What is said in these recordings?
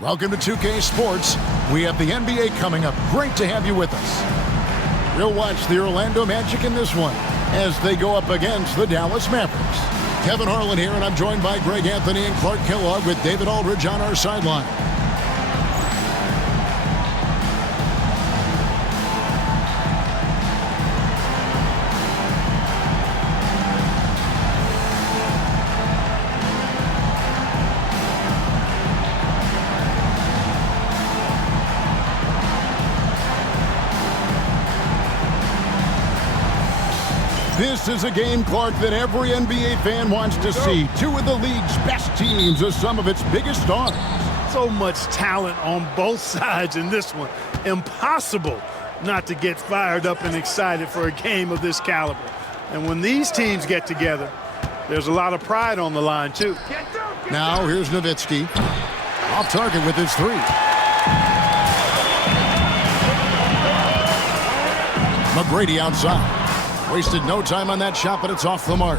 Welcome to 2K Sports. We have the NBA coming up. Great to have you with us. We'll watch the Orlando Magic in this one as they go up against the Dallas Mavericks. Kevin Harlan here, and I'm joined by Greg Anthony and Clark Kellogg with David Aldridge on our sideline. This is a game, Clark, that every NBA fan wants to see. Two of the league's best teams are some of its biggest stars. So much talent on both sides in this one. Impossible not to get fired up and excited for a game of this caliber. And when these teams get together, there's a lot of pride on the line, too. Now, here's Nowitzki. Off target with his three. McGrady outside. Wasted no time on that shot, but it's off the mark.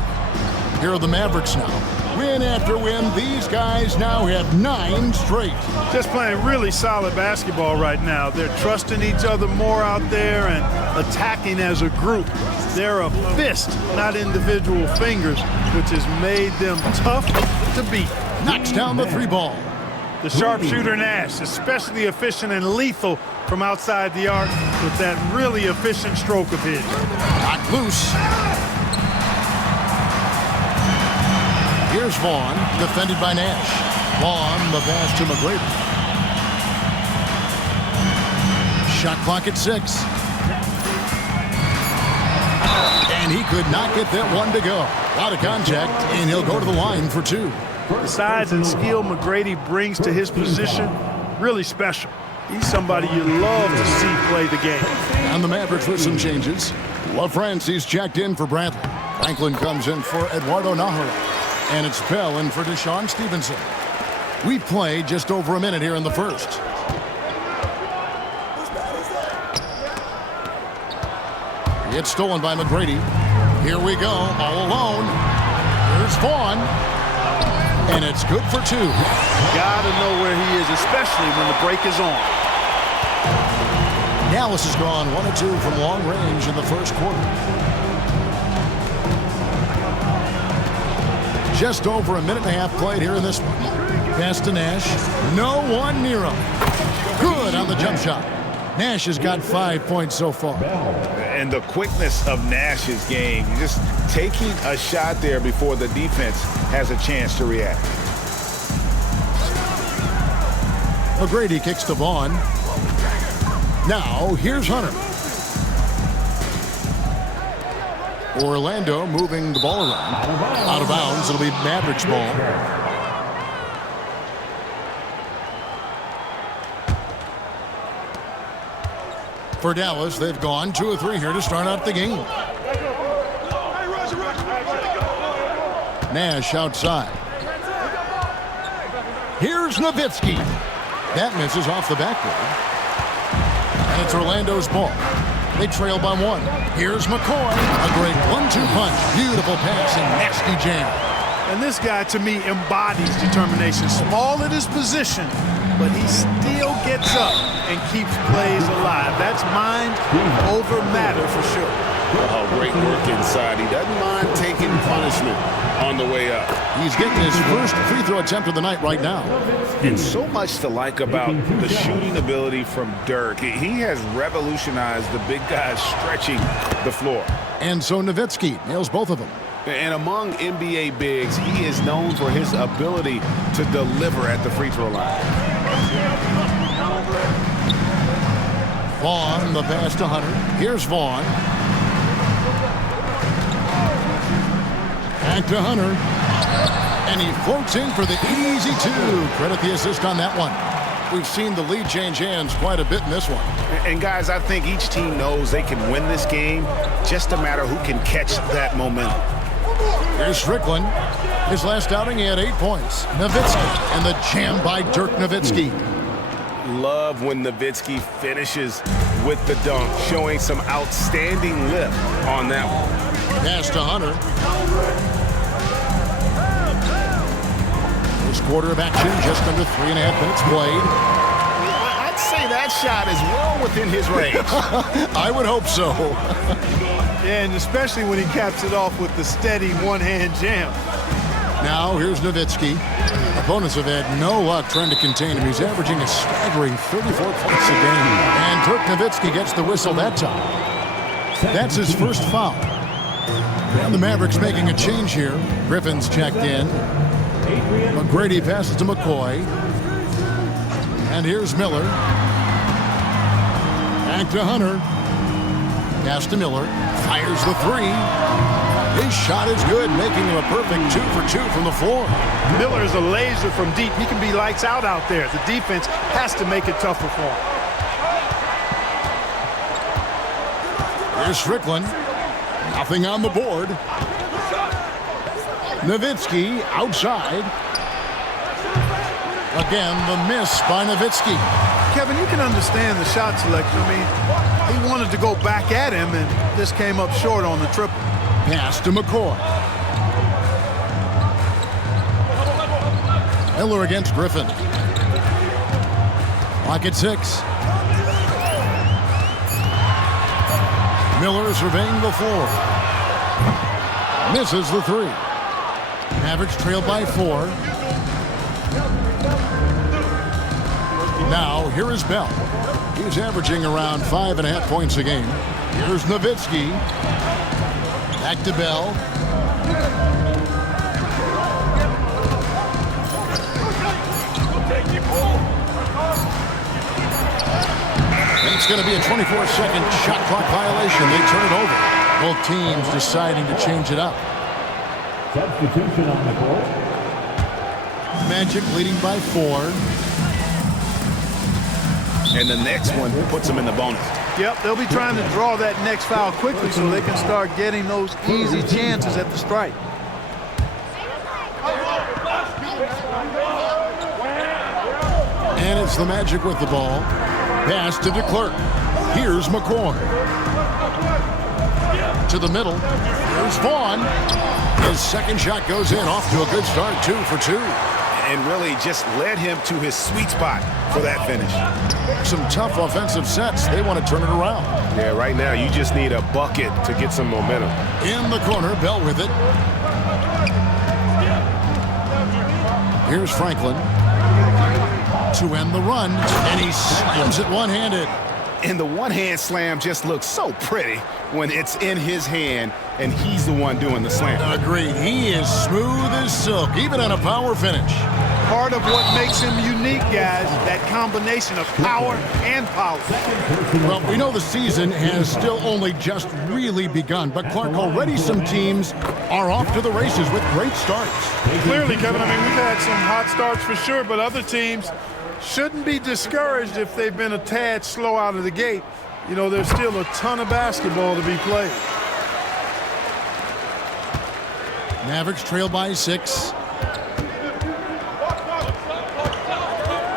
Here are the Mavericks now. Win after win, these guys now have 9 straight. Just playing really solid basketball right now. They're trusting each other more out there and attacking as a group. They're a fist, not individual fingers, which has made them tough to beat. Knocks down the three ball. The sharpshooter Nash, especially efficient and lethal from outside the arc with that really efficient stroke of his. Knocked loose. Here's Vaughn, defended by Nash. Vaughn, the pass to McGrady. Shot clock at 6. And he could not get that one to go. A lot of contact, and he'll go to the line for 2. The size and skill McGrady brings to his position, really special. He's somebody you love to see play the game. And the Mavericks with some changes. LaFrancie's checked in for Bradley. Franklin comes in for Eduardo Nahara. And it's Bell in for Deshaun Stevenson. We've played just over a minute here in the first. It's stolen by McGrady. Here we go, all alone. Here's Vaughn. And it's good for 2. Gotta know where he is, especially when the break is on. Dallas has gone 1 of 2 from long range in the first quarter. Just over a minute and a half played here in this one. Pass to Nash. No one near him. Good on the jump shot. Nash has got 5 points so far. And the quickness of Nash's game, just taking a shot there before the defense has a chance to react. McGrady kicks to Vaughn. Now, here's Hunter. Orlando moving the ball around. Out of bounds, it'll be Mavericks ball. For Dallas, they've gone 2 of 3 here to start out the game. Nash outside. Here's Nowitzki. That misses off the backboard. And it's Orlando's ball. They trail by 1. Here's McCoy. A great 1-2 punch. Beautiful pass and nasty jam. And this guy, to me, embodies determination. Small in his position, but he still gets up and keeps plays alive. That's mind over matter for sure. Oh, great work inside. He doesn't mind taking punishment on the way up. He's getting his first free throw attempt of the night right now. And so much to like about the shooting ability from Dirk. He has revolutionized the big guys stretching the floor. And so Nowitzki nails both of them. And among NBA bigs, he is known for his ability to deliver at the free throw line. Vaughn, the pass to Hunter. Here's Vaughn. Back to Hunter. And he floats in for the easy 2. Credit the assist on that one. We've seen the lead change hands quite a bit in this one. And guys, I think each team knows they can win this game. Just a matter who can catch that momentum. Here's Strickland. His last outing, he had 8 points. Nowitzki, and the jam by Dirk Nowitzki. Love when Nowitzki finishes with the dunk, showing some outstanding lift on that one. Pass to Hunter. First quarter of action, just under 3.5 minutes played. I'd say that shot is well within his range. I would hope so. Yeah, and especially when he caps it off with the steady one-hand jam. Now here's Nowitzki. Opponents have had no luck trying to contain him. He's averaging a staggering 34 points a game. And Dirk Nowitzki gets the whistle that time. That's his first foul. And the Mavericks making a change here. Griffin's checked in. McGrady passes to McCoy. And here's Miller. Back to Hunter. Pass to Miller. Fires the three. His shot is good, making him a perfect 2 for 2 from the floor. Miller is a laser from deep. He can be lights out there. The defense has to make it tougher for him. Here's Strickland. Nothing on the board. Nowitzki outside. Again, the miss by Nowitzki. Kevin, you can understand the shot selection. I mean, he wanted to go back at him and just came up short on the triple. Pass to McCoy. Miller against Griffin. Clock at 6. Miller surveying the floor. Misses the three. Mavericks trail by 4. Now, here is Bell. He's averaging around 5.5 points a game. Here's Nowitzki. Back to Bell. And it's going to be a 24-second shot clock violation. They turn it over. Both teams deciding to change it up. Substitution on the court. Magic leading by 4. And the next one puts them in the bonus. Yep, they'll be trying to draw that next foul quickly so they can start getting those easy chances at the strike. And it's the Magic with the ball. Pass to DeClerc. Here's McCoy. To the middle. Here's Vaughn. His second shot goes in. Off to a good start. 2 for 2. And really just led him to his sweet spot for that finish. Some tough offensive sets. They want to turn it around. Yeah, right now you just need a bucket to get some momentum. In the corner, Bell with it. Here's Franklin to end the run, and he slams it one-handed. And the one-hand slam just looks so pretty when it's in his hand and he's the one doing the slam. Agreed. He is smooth as silk, even on a power finish. Part of what makes him unique, guys, that combination of power and power. Well, we know the season has still only just really begun, but Clark, already some teams are off to the races with great starts. Clearly, Kevin, I mean, we've had some hot starts for sure, but other teams shouldn't be discouraged if they've been a tad slow out of the gate. You know, there's still a ton of basketball to be played. Mavericks trail by 6.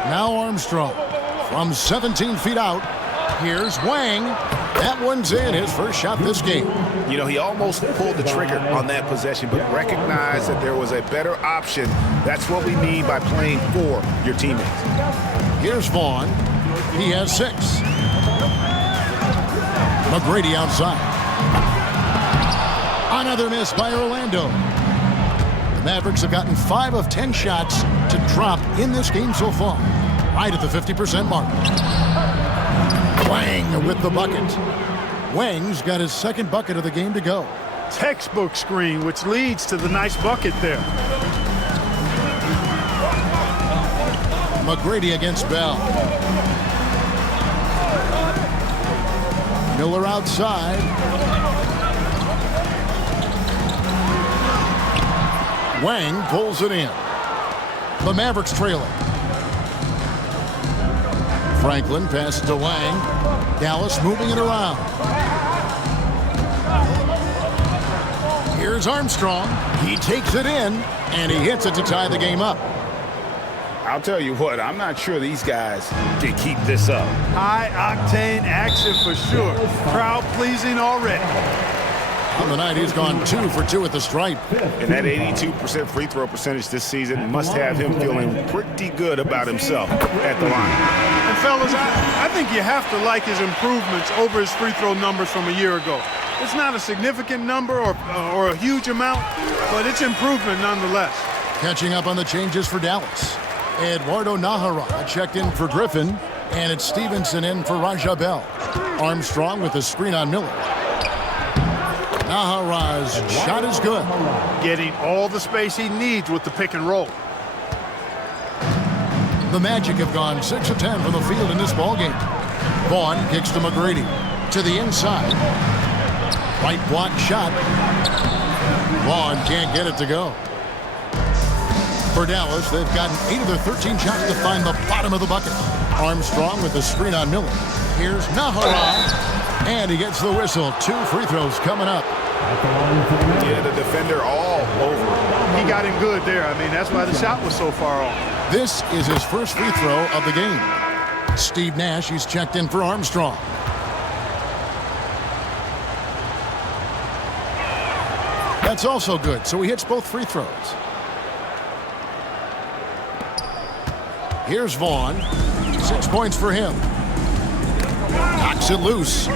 Now Armstrong from 17 feet out. Here's Wang. That one's in, his first shot this game. You know, he almost pulled the trigger on that possession, but recognized that there was a better option. That's what we mean by playing for your teammates. Here's Vaughn. He has 6. McGrady outside. Another miss by Orlando. The Mavericks have gotten 5 of 10 shots to drop in this game so far. Right at the 50% mark. Wang with the bucket. Wang's got his second bucket of the game to go. Textbook screen, which leads to the nice bucket there. McGrady against Bell. Miller outside. Wang pulls it in. The Mavericks trailing. Franklin passes to Wang. Dallas moving it around. Here's Armstrong. He takes it in, and he hits it to tie the game up. I'll tell you what, I'm not sure these guys can keep this up. High-octane action for sure. Crowd-pleasing already. On the night, he's gone 2 for 2 at the stripe. And that 82% free throw percentage this season must have him feeling pretty good about himself at the line. And fellas, I think you have to like his improvements over his free throw numbers from a year ago. It's not a significant number or a huge amount, but it's improvement nonetheless. Catching up on the changes for Dallas. Eduardo Nahara checked in for Griffin, and it's Stevenson in for Raja Bell. Armstrong with a screen on Miller. Nahara's shot is good. Getting all the space he needs with the pick and roll. The Magic have gone 6 of 10 from the field in this ballgame. Vaughn kicks to McGrady. To the inside. Right block shot. Vaughn can't get it to go. For Dallas, they've gotten 8 of their 13 shots to find the bottom of the bucket. Armstrong with the screen on Miller. Here's Nahara. And he gets the whistle. 2 free throws coming up. Yeah, the defender all over. He got him good there. I mean, that's why the shot was so far off. This is his first free throw of the game. Steve Nash, he's checked in for Armstrong. That's also good, so he hits both free throws. Here's Vaughn. 6 points for him. Knocks it loose.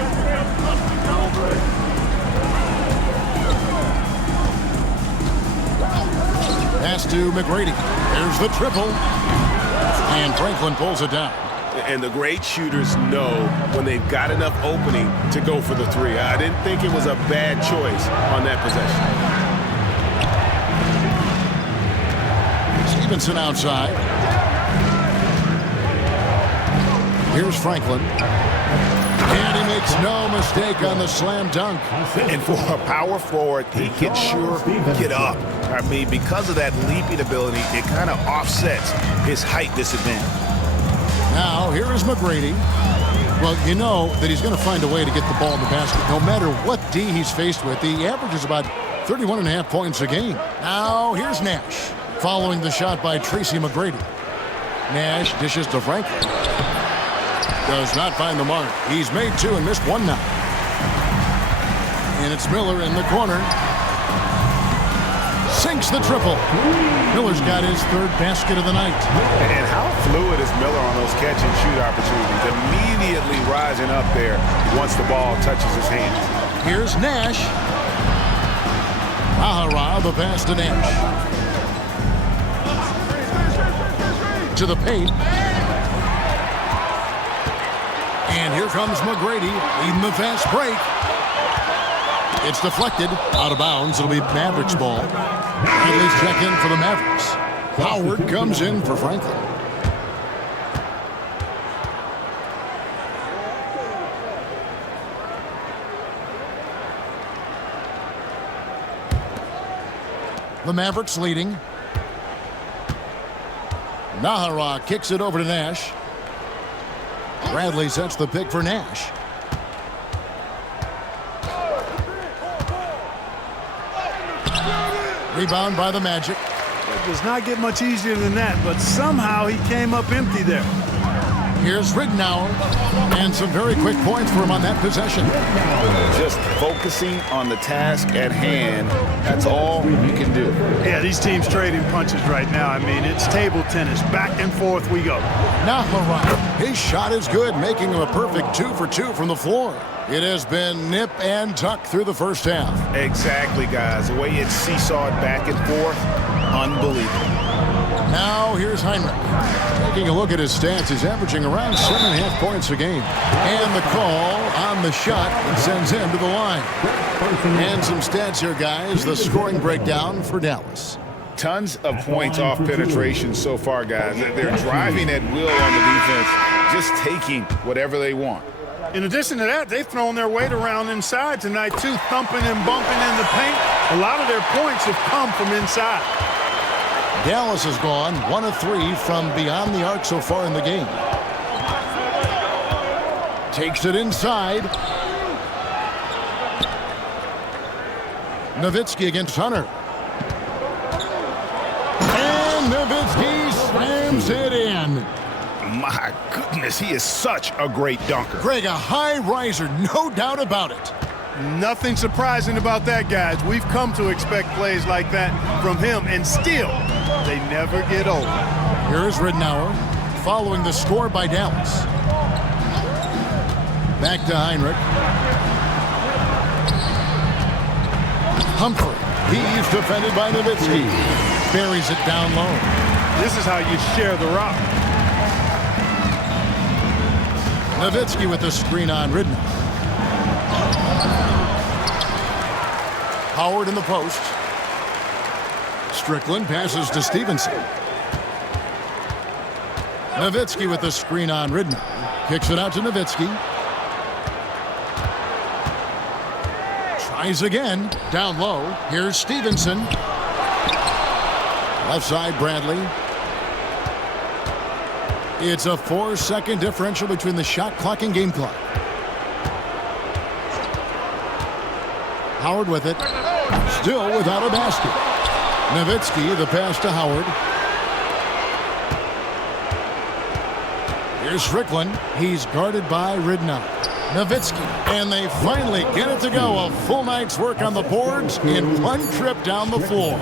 Pass to McGrady. There's the triple. And Franklin pulls it down. And the great shooters know when they've got enough opening to go for the 3. I didn't think it was a bad choice on that possession. Stevenson outside. Here's Franklin. And he makes no mistake on the slam dunk. And for a power forward, he can sure get up. I mean, because of that leaping ability, it kind of offsets his height disadvantage. Now, here is McGrady. Well, you know that he's going to find a way to get the ball in the basket. No matter what D he's faced with, he averages about 31.5 points a game. Now, here's Nash, following the shot by Tracy McGrady. Nash dishes to Franklin. Does not find the mark. He's made 2 and missed 1 now. And it's Miller in the corner. Sinks the triple. Miller's got his 3rd basket of the night. And how fluid is Miller on those catch-and-shoot opportunities? Immediately rising up there once the ball touches his hands. Here's Nash. Nahara, the pass to Nash. To the paint. And here comes McGrady leading the fast break. It's deflected. Out of bounds. It'll be Mavericks ball. Bradley's check in for the Mavericks. Howard comes in for Franklin. The Mavericks leading. Nahara kicks it over to Nash. Bradley sets the pick for Nash. Rebound by the Magic. It does not get much easier than that, but somehow he came up empty there. Here's Ridnour, and some very quick points for him on that possession. Just focusing on the task at hand, that's all you can do. Yeah, these teams trading punches right now. I mean, it's table tennis. Back and forth we go. Nahara, his shot is good, making him a perfect 2 for 2 from the floor. It has been nip and tuck through the first half. Exactly, guys. The way it's seesawed back and forth, unbelievable. Now here's Heinrich. Taking a look at his stats, he's averaging around 7.5 points a game. And the call on the shot that sends him to the line. And some stats here, guys. The scoring breakdown for Dallas. Tons of points off penetration so far, guys. They're driving at will on the defense, just taking whatever they want. In addition to that, they've thrown their weight around inside tonight, too, thumping and bumping in the paint. A lot of their points have come from inside. Dallas has gone 1 of 3 from beyond the arc so far in the game. Takes it inside. Nowitzki against Hunter. And Nowitzki slams it in. My goodness, he is such a great dunker. Greg, a high riser, no doubt about it. Nothing surprising about that, guys. We've come to expect plays like that from him, and still, they never get old. Here's Ridenour following the score by Dallas. Back to Heinrich. Humphrey. He's defended by Nowitzki. Buries it down low. This is how you share the rock. Nowitzki with the screen on Ridenour. Howard in the post. Strickland passes to Stevenson. Nowitzki with the screen on Ridenour. Kicks it out to Nowitzki. Tries again. Down low. Here's Stevenson. Left side, Bradley. It's a 4-second differential between the shot clock and game clock. Howard with it. Still without a basket. Nowitzki, the pass to Howard. Here's Strickland. He's guarded by Ridenour. Nowitzki, and they finally get it to go. A full night's work on the boards in one trip down the floor.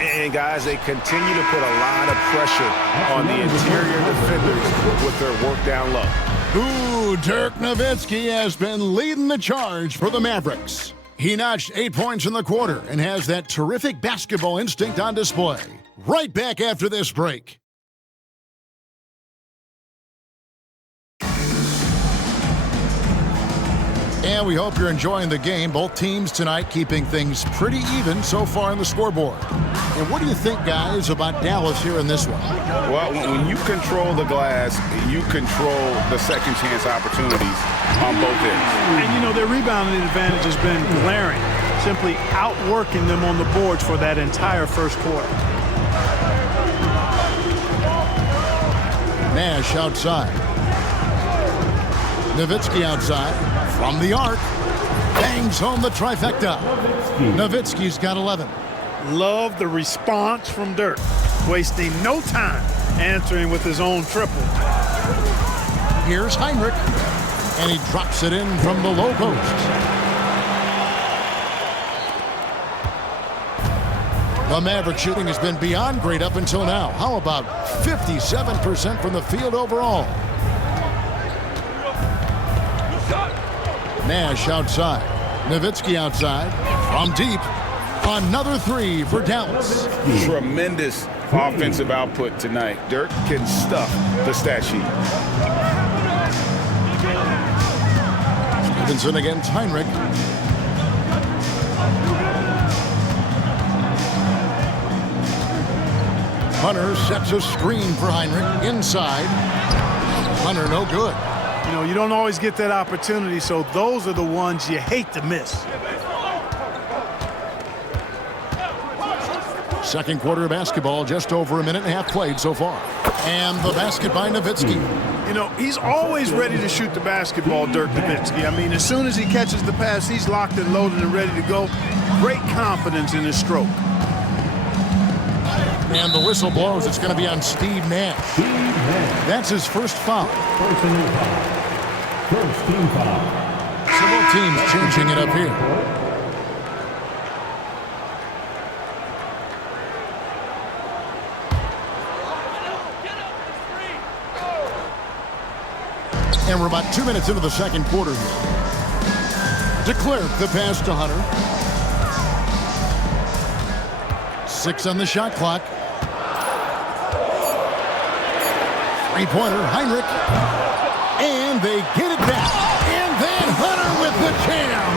And, guys, they continue to put a lot of pressure on the interior defenders with their work down low. Ooh, Dirk Nowitzki has been leading the charge for the Mavericks. He notched 8 points in the quarter and has that terrific basketball instinct on display. Right back after this break. And we hope you're enjoying the game. Both teams tonight keeping things pretty even so far on the scoreboard. And what do you think, guys, about Dallas here in this one? Well, when you control the glass, you control the second chance opportunities on both ends. And, you know, their rebounding advantage has been glaring, simply outworking them on the boards for that entire first quarter. Nash outside. Nowitzki outside. From the arc. Bangs home the trifecta. Nowitzki's got 11. Love the response from Dirk. Wasting no time answering with his own triple. Here's Heinrich. And he drops it in from the low post. The Maverick shooting has been beyond great up until now. How about 57% from the field overall? Nash outside. Nowitzki outside. From deep. Another three for Dallas. Tremendous offensive output tonight. Dirk can stuff the stat sheet. Stevenson against Heinrich. Hunter sets a screen for Heinrich. Inside. Hunter no good. You know, you don't always get that opportunity, so those are the ones you hate to miss. Second quarter of basketball, just over a minute and a half played so far. And the basket by Nowitzki. You know, he's always ready to shoot the basketball, Dirk Nowitzki. I mean, as soon as he catches the pass, he's locked and loaded and ready to go. Great confidence in his stroke. And the whistle blows. It's going to be on Steve Nash. That's his first foul. First team foul. So both teams changing it up here. And we're about 2 minutes into the second quarter here. Declared the pass to Hunter. 6 on the shot clock. Three-pointer, Heinrich. And they get it back. And then Hunter with the jam.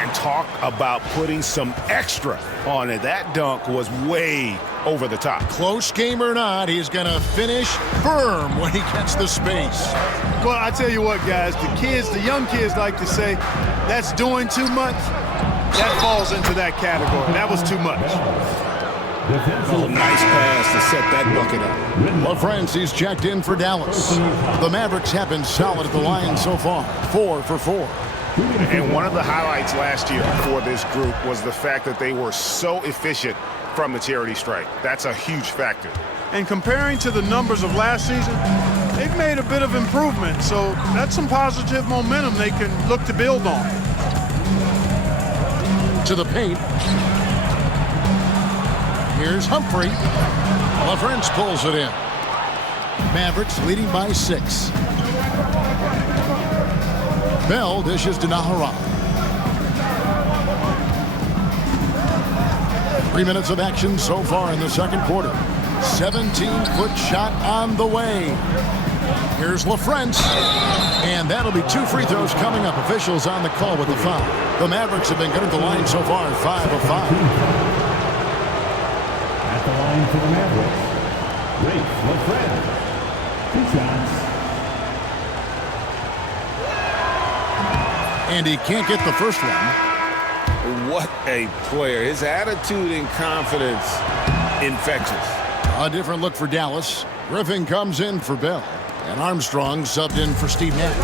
And talk about putting some extra on it. That dunk was way over the top. Close game or not, he's going to finish firm when he gets the space. Well, I tell you what, guys, the young kids like to say, that's doing too much. That falls into that category. That was too much. Oh, nice pass to set that bucket up. LaFrancie's checked in for Dallas. The Mavericks have been solid at the line so far. 4 for 4. And one of the highlights last year for this group was the fact that they were so efficient from the charity stripe. That's a huge factor. And comparing to the numbers of last season, they've made a bit of improvement. So that's some positive momentum they can look to build on. To the paint. Here's Humphrey. LaFrance pulls it in. Mavericks leading by 6. Bell dishes to Nahara. 3 minutes of action so far in the second quarter. 17-foot shot on the way. Here's LaFrance. And that'll be 2 free throws coming up. Officials on the call with the foul. The Mavericks have been good at the line so far, 5 of 5. At the line for the Mavericks, LaFrance. 2 shots. And he can't get the first one. What a player. His attitude and confidence infectious. A different look for Dallas. Griffin comes in for Bell. And Armstrong subbed in for Steve Nash.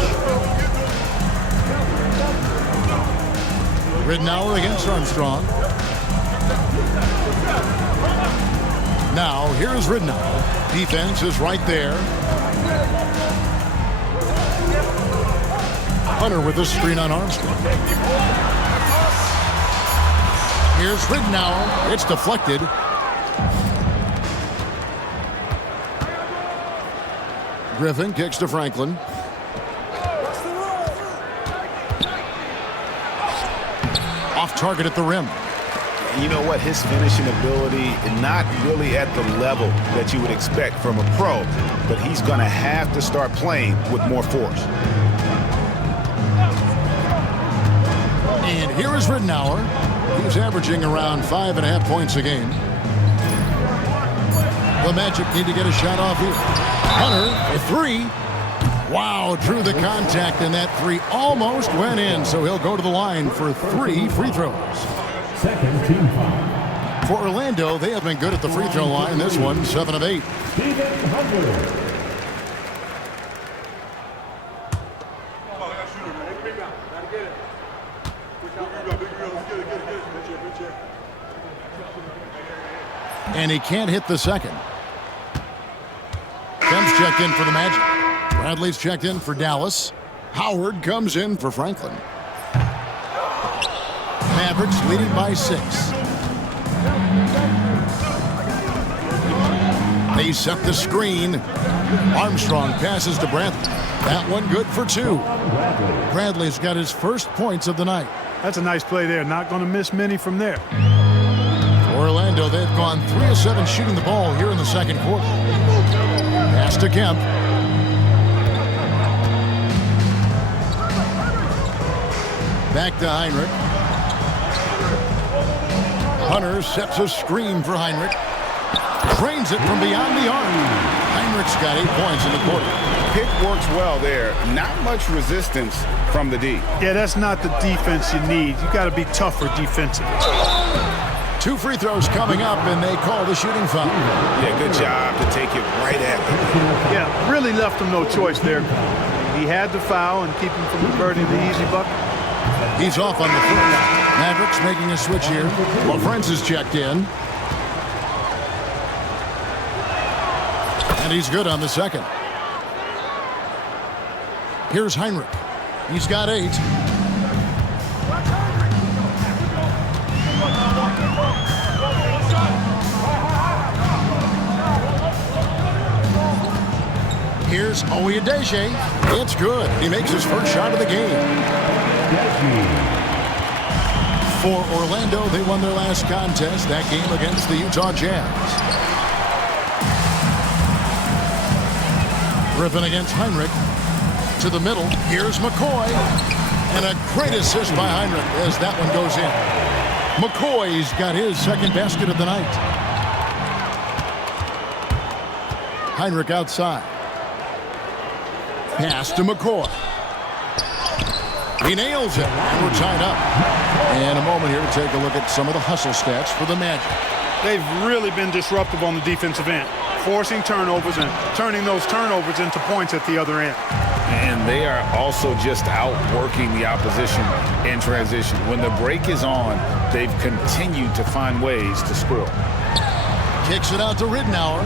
Ridnour against Armstrong. Now, here's Ridnour. Defense is right there. Hunter with a screen on Armstrong. Here's Ridnour. It's deflected. Griffin kicks to Franklin. Off target at the rim. You know what? His finishing ability is not really at the level that you would expect from a pro, but he's going to have to start playing with more force. And here is Ridnour. He's averaging around 5.5 points a game. The Magic need to get a shot off here. Hunter, a 3. Wow, drew the contact, and that 3 almost went in, so he'll go to the line for 3 free throws. Second team foul. For Orlando, they have been good at the free throw line. This one, 7 of 8. Stephen Hunter. And he can't hit the second. Kemp's checked in for the Magic. Bradley's checked in for Dallas. Howard comes in for Franklin. Mavericks leading by 6. They set the screen. Armstrong passes to Bradley. That one good for 2. Bradley's got his first points of the night. That's a nice play there. Not going to miss many from there. Orlando, they've gone 3 of 7 shooting the ball here in the second quarter. Pass to Kemp. Back to Heinrich. Hunter sets a screen for Heinrich. Drains it from beyond the arc. Heinrich's got 8 points in the quarter. Pick works well there. Not much resistance from the D. Yeah, that's not the defense you need. You got to be tougher defensively. 2 free throws coming up, and they call the shooting foul. Yeah, good job to take it right at them. Yeah, really left him no choice there. He had to foul and keep him from converting the easy bucket. He's off on the foot. Mavericks making a switch here. LaFrance is checked in. And he's good on the second. Here's Heinrich. He's got 8. Here's Oyedeji. It's good. He makes his first shot of the game. For Orlando, they won their last contest, that game against the Utah Jazz. Griffin against Heinrich. To the middle. Here's McCoy. And a great assist by Heinrich as that one goes in. McCoy's got his second basket of the night. Heinrich outside. Pass to McCoy. He nails it, and we're tied up. And a moment here to take a look at some of the hustle stats for the Magic. They've really been disruptive on the defensive end, forcing turnovers and turning those turnovers into points at the other end. And they are also just outworking the opposition in transition. When the break is on, they've continued to find ways to score. Kicks it out to Ridnour.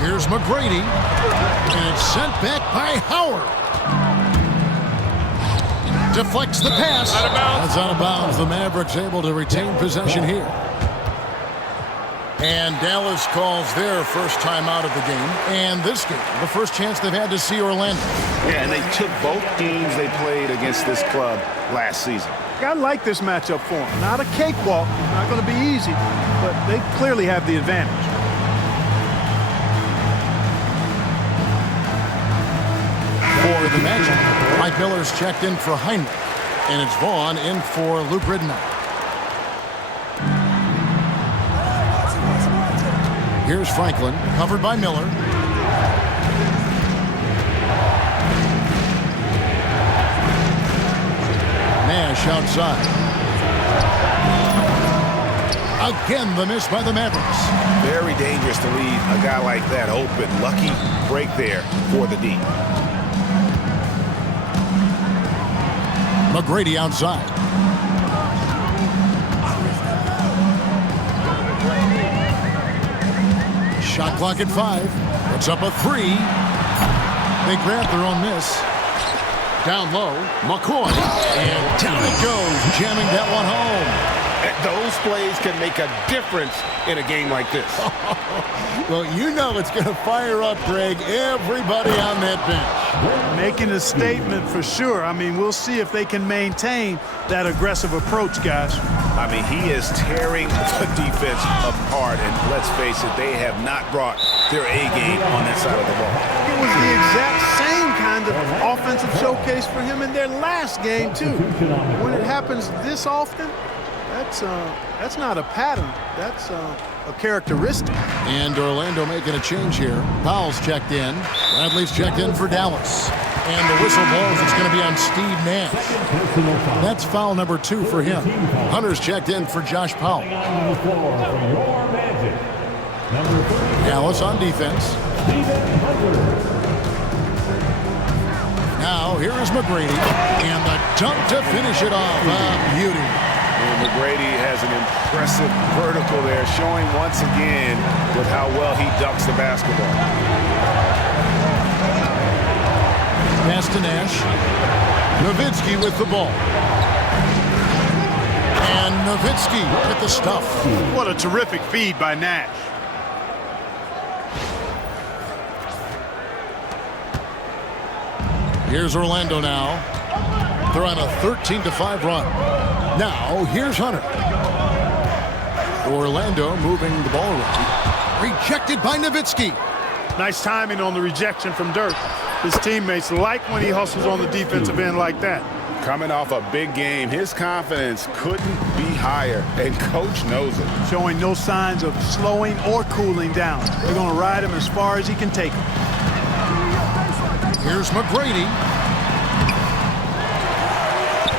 Here's McGrady. And it's sent back by Howard. deflects the pass. Out of bounds. That's out of bounds. The Mavericks able to retain possession here. And Dallas calls their first time out of the game. And this game, the first chance they've had to see Orlando. Yeah, and they took both games they played against this club last season. I like this matchup for them. Not a cakewalk, not going to be easy, but they clearly have the advantage. For the matchup, Mike Miller's checked in for Heinrich, and it's Vaughn in for Luke Ridenour. Here's Franklin, covered by Miller. Nash outside. Again, the miss by the Mavericks. Very dangerous to leave a guy like that open. Lucky break there for the D. McGrady outside. Shot clock at 5. It's up a 3. They grab their own miss. Down low, McCoy. And down it goes, jamming that one home. Those plays can make a difference in a game like this. Well, you know it's going to fire up, Greg, everybody on that bench. Making a statement for sure. I mean, we'll see if they can maintain that aggressive approach, guys. I mean, he is tearing the defense apart, and let's face it, they have not brought their A game on that side of the ball. It was the exact same kind of offensive showcase for him in their last game, too. When it happens this often, that's not a pattern. That's a characteristic. And Orlando making a change here. Powell's checked in. Bradley's checked in for Dallas. And the whistle blows. It's going to be on Steve Nash. That's foul number 2 for him. Hunter's checked in for Josh Powell. Dallas on defense. Now here is McGrady. And the dunk to finish it off. Beauty. And McGrady has an impressive vertical there, showing once again with how well he dunks the basketball. Pass to Nash. Nowitzki with the ball. And Nowitzki with the stuff. What a terrific feed by Nash. Here's Orlando now. They're on a 13-5 run. Now, here's Hunter. Orlando moving the ball around. Rejected by Nowitzki. Nice timing on the rejection from Dirk. His teammates like when he hustles on the defensive end like that. Coming off a big game, his confidence couldn't be higher, and Coach knows it. Showing no signs of slowing or cooling down. They're going to ride him as far as he can take him. Here's McGrady.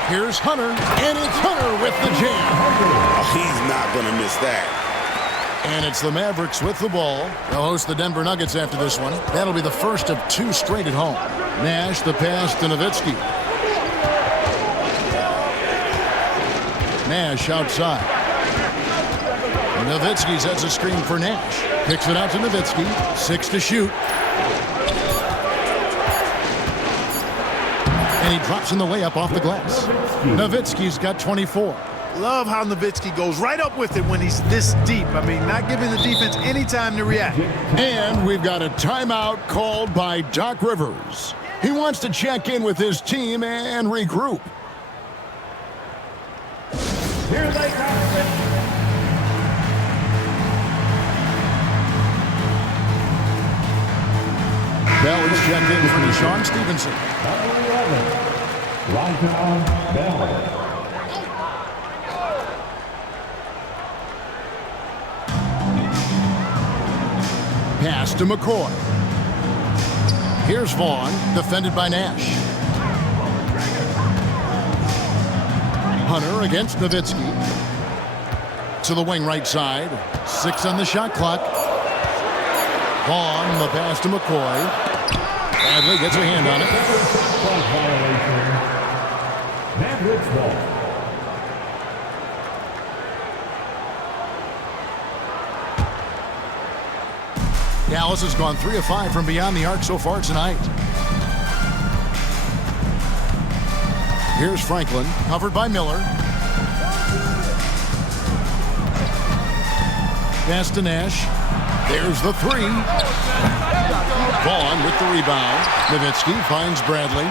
Here's Hunter, and it's Hunter with the jam. Oh, he's not going to miss that. And it's the Mavericks with the ball. They'll host the Denver Nuggets after this one. That'll be the first of 2 straight at home. Nash, the pass to Nowitzki. Nash outside. Nowitzki sets a screen for Nash. Picks it out to Nowitzki. 6 to shoot. And he drops in the layup off the glass. Nowitzki's got 24. Love how Nowitzki goes right up with it when he's this deep. I mean, not giving the defense any time to react. And we've got a timeout called by Doc Rivers. He wants to check in with his team and regroup. Here they come. Bell is checked in for Deshaun Stevenson. Number 11, Rajon Bell. Pass to McCoy. Here's Vaughn, defended by Nash. Hunter against Nowitzki. To the wing right side. 6 on the shot clock. Vaughn, the pass to McCoy. Bradley gets a hand on it. Mavericks ball. Dallas has gone 3 of 5 from beyond the arc so far tonight. Here's Franklin, covered by Miller. Pass to Nash. There's the three. Vaughn with the rebound. Nowitzki finds Bradley.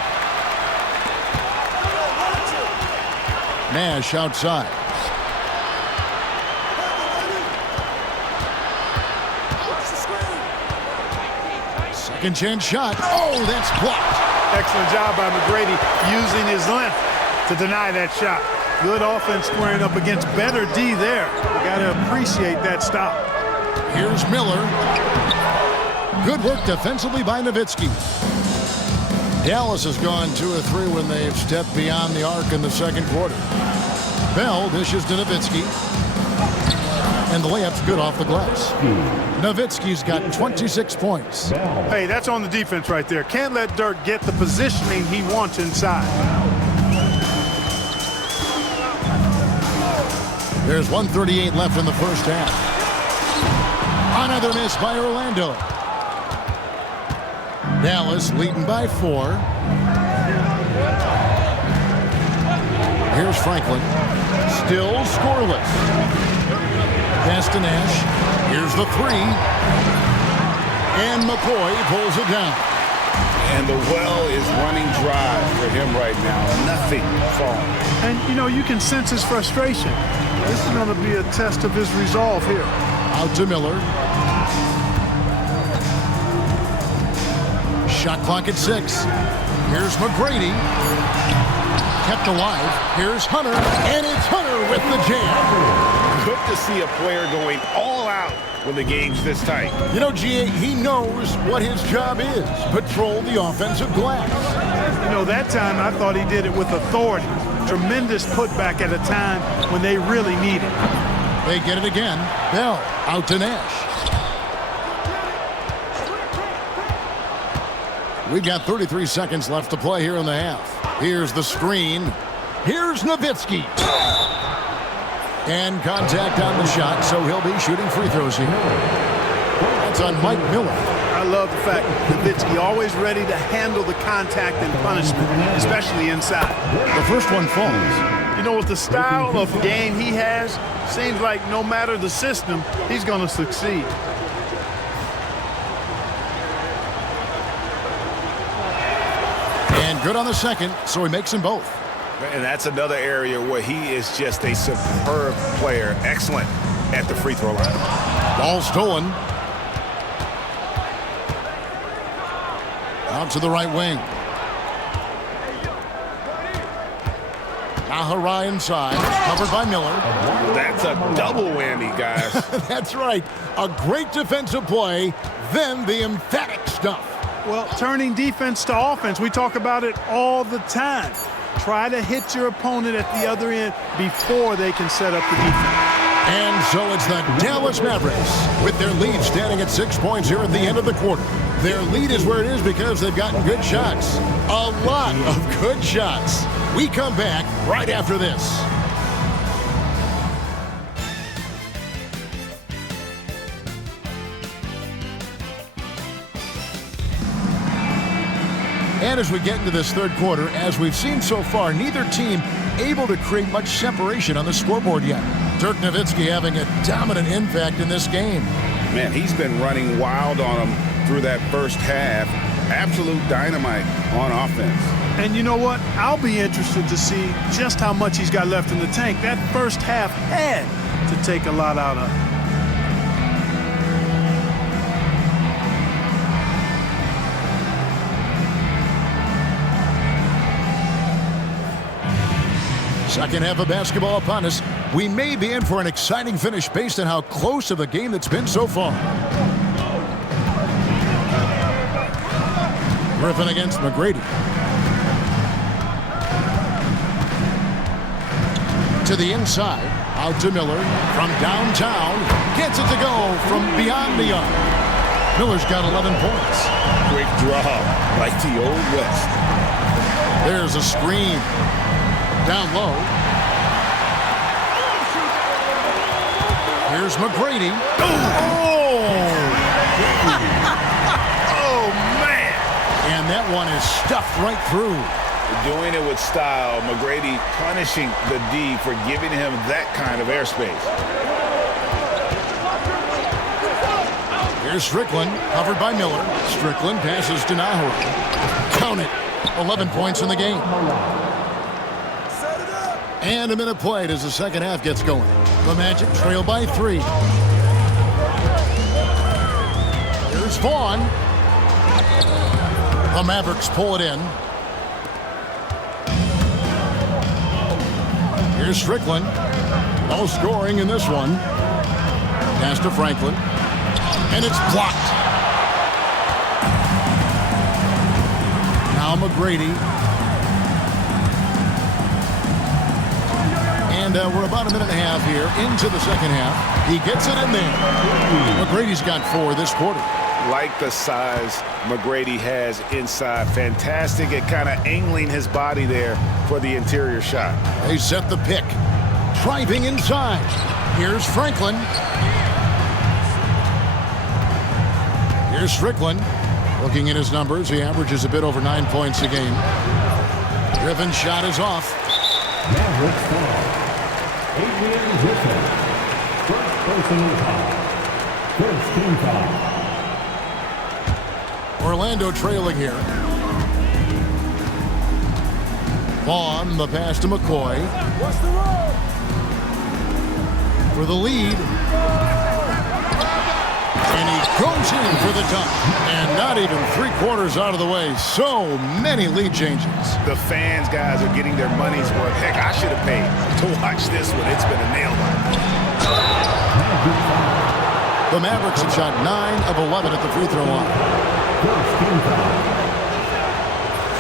Nash outside. Second chance shot. Oh, that's blocked. Excellent job by McGrady using his length to deny that shot. Good offense squaring up against better D there. We got to appreciate that stop. Here's Miller. Good work defensively by Nowitzki. Dallas has gone 2 of 3 when they've stepped beyond the arc in the second quarter. Bell dishes to Nowitzki. And the layup's good off the glass. Nowitzki's got 26 points. Hey, that's on the defense right there. Can't let Dirk get the positioning he wants inside. There's 1:38 left in the first half. Another miss by Orlando. Dallas leading by 4. Here's Franklin. Still scoreless. Pass to Nash. Here's the three. And McCoy pulls it down. And the well is running dry for him right now. Nothing falling. And, you know, you can sense his frustration. This is going to be a test of his resolve here. Out to Miller. Shot clock at 6. Here's McGrady. Kept alive. Here's Hunter. And it's Hunter with the jam. Good to see a player going all out when the game's this tight. You know, G.A., he knows what his job is. Patrol the offensive glass. You know, that time I thought he did it with authority. Tremendous putback at a time when they really need it. They get it again. Bell out to Nash. We've got 33 seconds left to play here in the half. Here's the screen. Here's Nowitzki. And contact on the shot, so he'll be shooting free throws here. That's on Mike Miller. I love the fact Nowitzki always ready to handle the contact and punishment, especially inside. The first one falls. You know, with the style of game he has, seems like no matter the system, he's going to succeed. And good on the second, so he makes them both. And that's another area where he is just a superb player. Excellent at the free throw line. Ball stolen. Out to the right wing. Nahara inside, covered by Miller. That's a double whammy, guys. That's right. A great defensive play, then the emphatic stuff. Well, turning defense to offense, we talk about it all the time. Try to hit your opponent at the other end before they can set up the defense. And so it's the Dallas Mavericks with their lead standing at 6 points here at the end of the quarter. Their lead is where it is because they've gotten good shots. A lot of good shots. We come back right after this. And as we get into this third quarter, as we've seen so far, neither team able to create much separation on the scoreboard yet. Dirk Nowitzki having a dominant impact in this game. Man, he's been running wild on them through that first half. Absolute dynamite on offense. And you know what? I'll be interested to see just how much he's got left in the tank. That first half had to take a lot out of him. Second half of basketball upon us. We may be in for an exciting finish based on how close of a game that's been so far. Griffin against McGrady. To the inside. Out to Miller. From downtown. Gets it to go from beyond the arc. Miller's got 11 points. Quick draw, like the old West. There's a screen. Down low. Here's McGrady. Oh! Oh, man! And that one is stuffed right through. Doing it with style. McGrady punishing the D for giving him that kind of airspace. Here's Strickland, covered by Miller. Strickland passes to Nahor. Count it. 11 points in the game. And a minute played as the second half gets going. The Magic trail by 3. Here's Vaughn. The Mavericks pull it in. Here's Strickland. No scoring in this one. Pass to Franklin. And it's blocked. Now McGrady. And we're about a minute and a half here into the second half. He gets it in there. McGrady's got 4 this quarter. Like the size McGrady has inside. Fantastic at kind of angling his body there for the interior shot. They set the pick. Driving inside. Here's Franklin. Here's Strickland. Looking at his numbers, he averages a bit over 9 points a game. Driven shot is off. Mavericks foul. Adrian Griffin. First personal foul. First team foul. Orlando trailing here. Vaughn, the pass to McCoy. For the lead. And he goes in for the dunk. And not even 3/4 out of the way. So many lead changes. The fans, guys, are getting their money's worth. Heck, I should have paid to watch this one. It's been a nail biter. The Mavericks have shot 9 of 11 at the free throw line.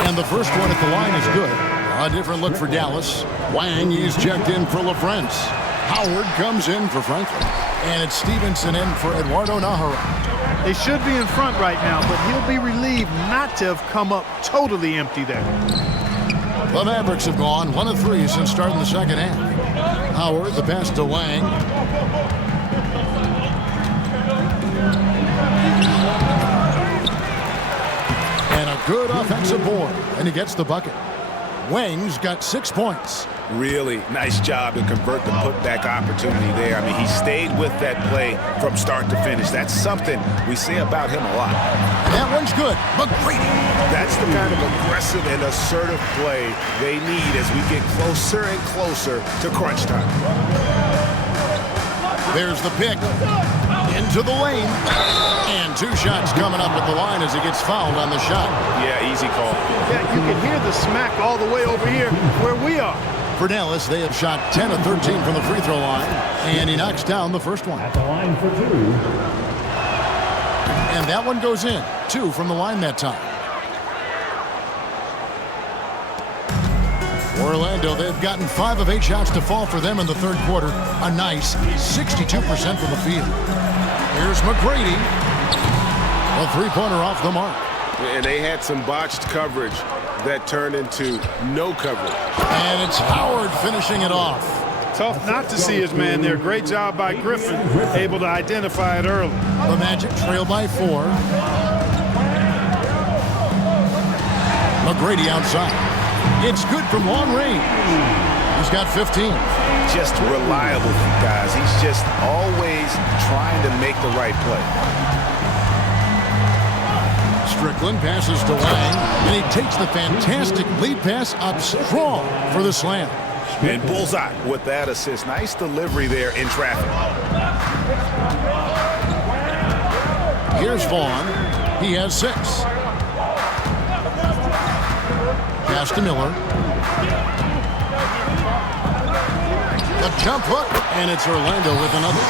And the first one at the line is good. A different look for Dallas. Wang is checked in for LaFrance. Howard comes in for Franklin. And it's Stevenson in for Eduardo Nahara. They should be in front right now, but he'll be relieved not to have come up totally empty there. The Mavericks have gone 1 of 3 since starting the second half. Howard, the pass to Wang. And a good offensive board, and he gets the bucket. Wang's got 6 points. Really nice job to convert the putback opportunity there. I mean, he stayed with that play from start to finish. That's something we say about him a lot. That one's good. McGrady. That's the kind of aggressive and assertive play they need as we get closer and closer to crunch time. There's the pick. Into the lane. And 2 shots coming up at the line as he gets fouled on the shot. Yeah, easy call. Yeah, you can hear the smack all the way over here where we are. For Dallas, they have shot 10 of 13 from the free throw line. And he knocks down the first one. At the line for 2. And that one goes in. 2 from the line that time. Orlando, they've gotten 5 of 8 shots to fall for them in the third quarter. A nice 62% from the field. Here's McGrady. A three-pointer off the mark. And they had some botched coverage that turned into no coverage. And it's Howard finishing it off. Tough not to see his man there. Great job by Griffin, able to identify it early. The Magic trail by 4. McGrady outside. It's good from long range. He's got 15. Just reliable, guys. He's just always trying to make the right play. Strickland passes to Wang, and he takes the fantastic lead pass up strong for the slam. And bullseye with that assist. Nice delivery there in traffic. Here's Vaughn. He has 6. Pass to Miller. The jump hook, and it's Orlando with another.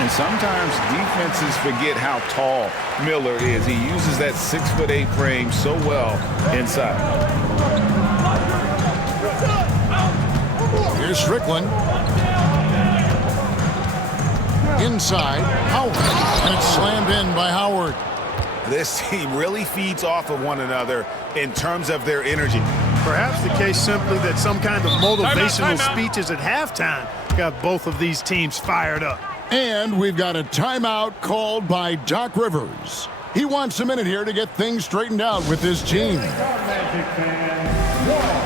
And sometimes defenses forget how tall Miller is. He uses that 6'8" frame so well inside. Here's Strickland. Inside, Howard. And it's slammed in by Howard. This team really feeds off of one another in terms of their energy. Perhaps the case simply that some kind of motivational speeches at halftime got both of these teams fired up. And we've got a timeout called by Doc Rivers. He wants a minute here to get things straightened out with his team. Magic fans.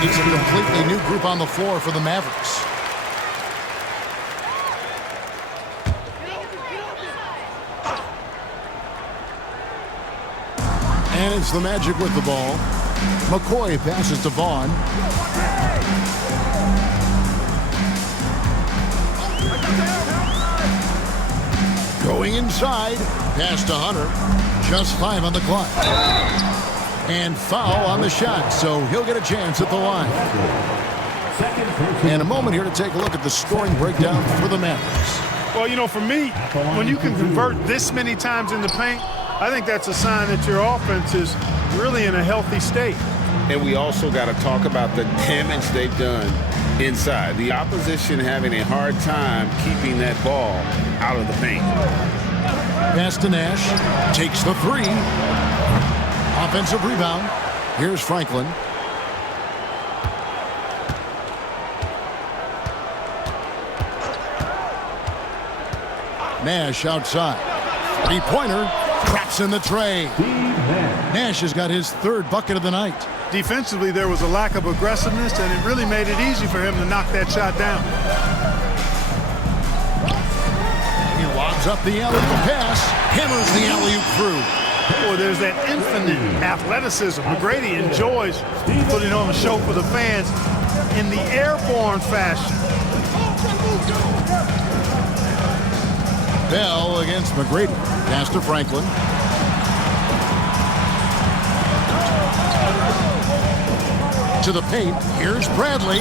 And it's a completely new group on the floor for the Mavericks. And it's the Magic with the ball. McCoy passes to Vaughn. Going inside. Pass to Hunter. Just 5 on the clock. And foul on the shot, so he'll get a chance at the line. And a moment here to take a look at the scoring breakdown for the Mavericks. Well, you know, for me, when you can convert this many times in the paint, I think that's a sign that your offense is really in a healthy state. And we also got to talk about the damage they've done inside. The opposition having a hard time keeping that ball out of the paint. Pass to Nash. Takes the 3. Offensive rebound. Here's Franklin. Nash outside. 3-pointer. Traps in the tray. Nash has got his 3rd bucket of the night. Defensively, there was a lack of aggressiveness, and it really made it easy for him to knock that shot down. He lobs up the alley-oop pass. Hammers the alley-oop through. Boy, there's that infinite athleticism. McGrady enjoys putting on the show for the fans in the airborne fashion. Bell against McGrady. Pass to Franklin. To the paint. Here's Bradley.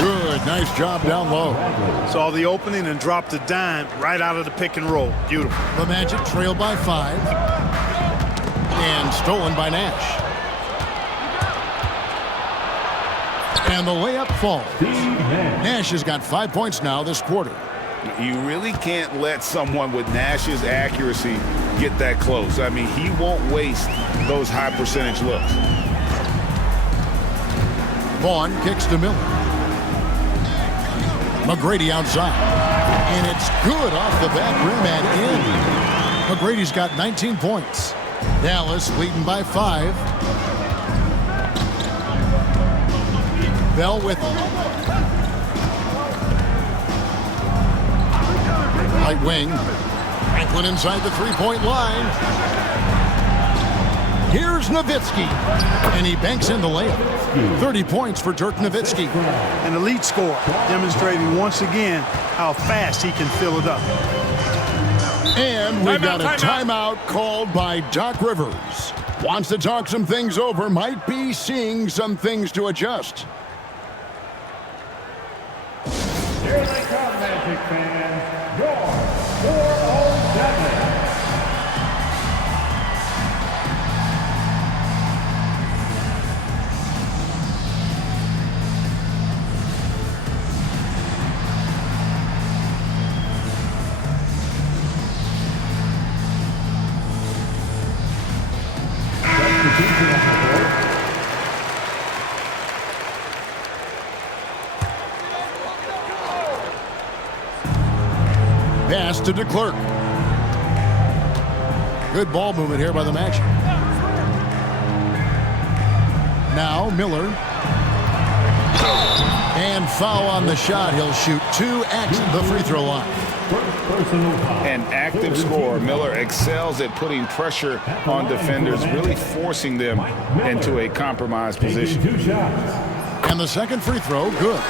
Good. Nice job down low. Saw the opening and dropped a dime right out of the pick and roll. Beautiful. The Magic trail by 5. And stolen by Nash. And the layup falls. Nash has got 5 points now this quarter. You really can't let someone with Nash's accuracy get that close. I mean, he won't waste those high percentage looks. Vaughn kicks to Miller. McGrady outside. And it's good off the back rim and in. McGrady's got 19 points. Dallas leading by 5. Bell with him. Right wing. Franklin inside the 3-point line. Here's Nowitzki. And he banks in the layup. 30 points for Dirk Nowitzki. An elite scorer, demonstrating once again how fast he can fill it up. And we've got a timeout called by Doc Rivers. Wants to talk some things over, might be seeing some things to adjust. Here they come, Magic fans. Your 407. Pass to DeClerc. Good ball movement here by the Magic. Now Miller. And foul on the shot. He'll shoot 2 at the free throw line. An active scorer. Miller excels at putting pressure on defenders, really forcing them into a compromised position. And the second free throw, good.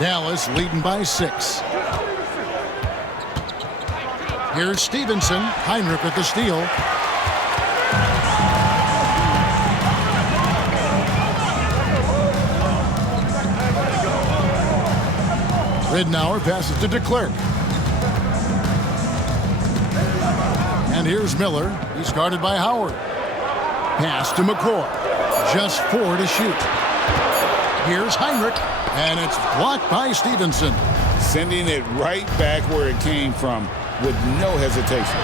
Dallas leading by 6. Here's Stevenson. Heinrich with the steal. Ridnour passes to DeClerc. And here's Miller. He's guarded by Howard. Pass to McCoy. Just 4 to shoot. Here's Heinrich. And it's blocked by Stevenson. Sending it right back where it came from with no hesitation.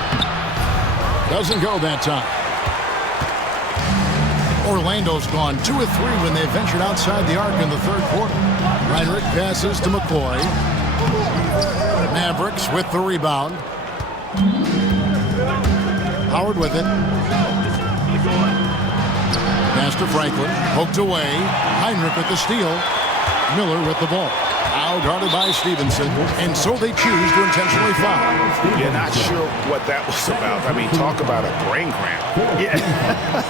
Doesn't go that time. Orlando's gone 2 of 3 when they ventured outside the arc in the third quarter. Heinrich passes to McCoy. Mavericks with the rebound. Howard with it. Pass to Franklin. Poked away. Heinrich with the steal. Miller with the ball. Now guarded by Stevenson. And so they choose to intentionally foul. You're not sure what that was about. I mean, talk about a brain cramp. Yeah,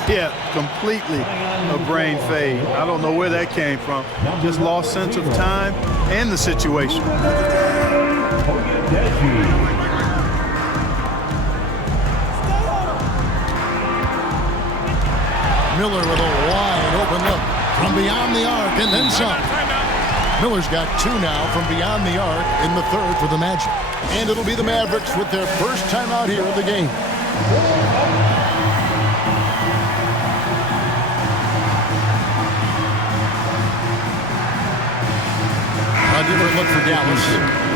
yeah, completely a brain fade. I don't know where that came from. Just lost sense of time and the situation. Miller with a wide open look from beyond the arc and then some. Miller's got 2 now from beyond the arc in the third for the Magic. And it'll be the Mavericks with their first timeout here of the game. A different look for Dallas.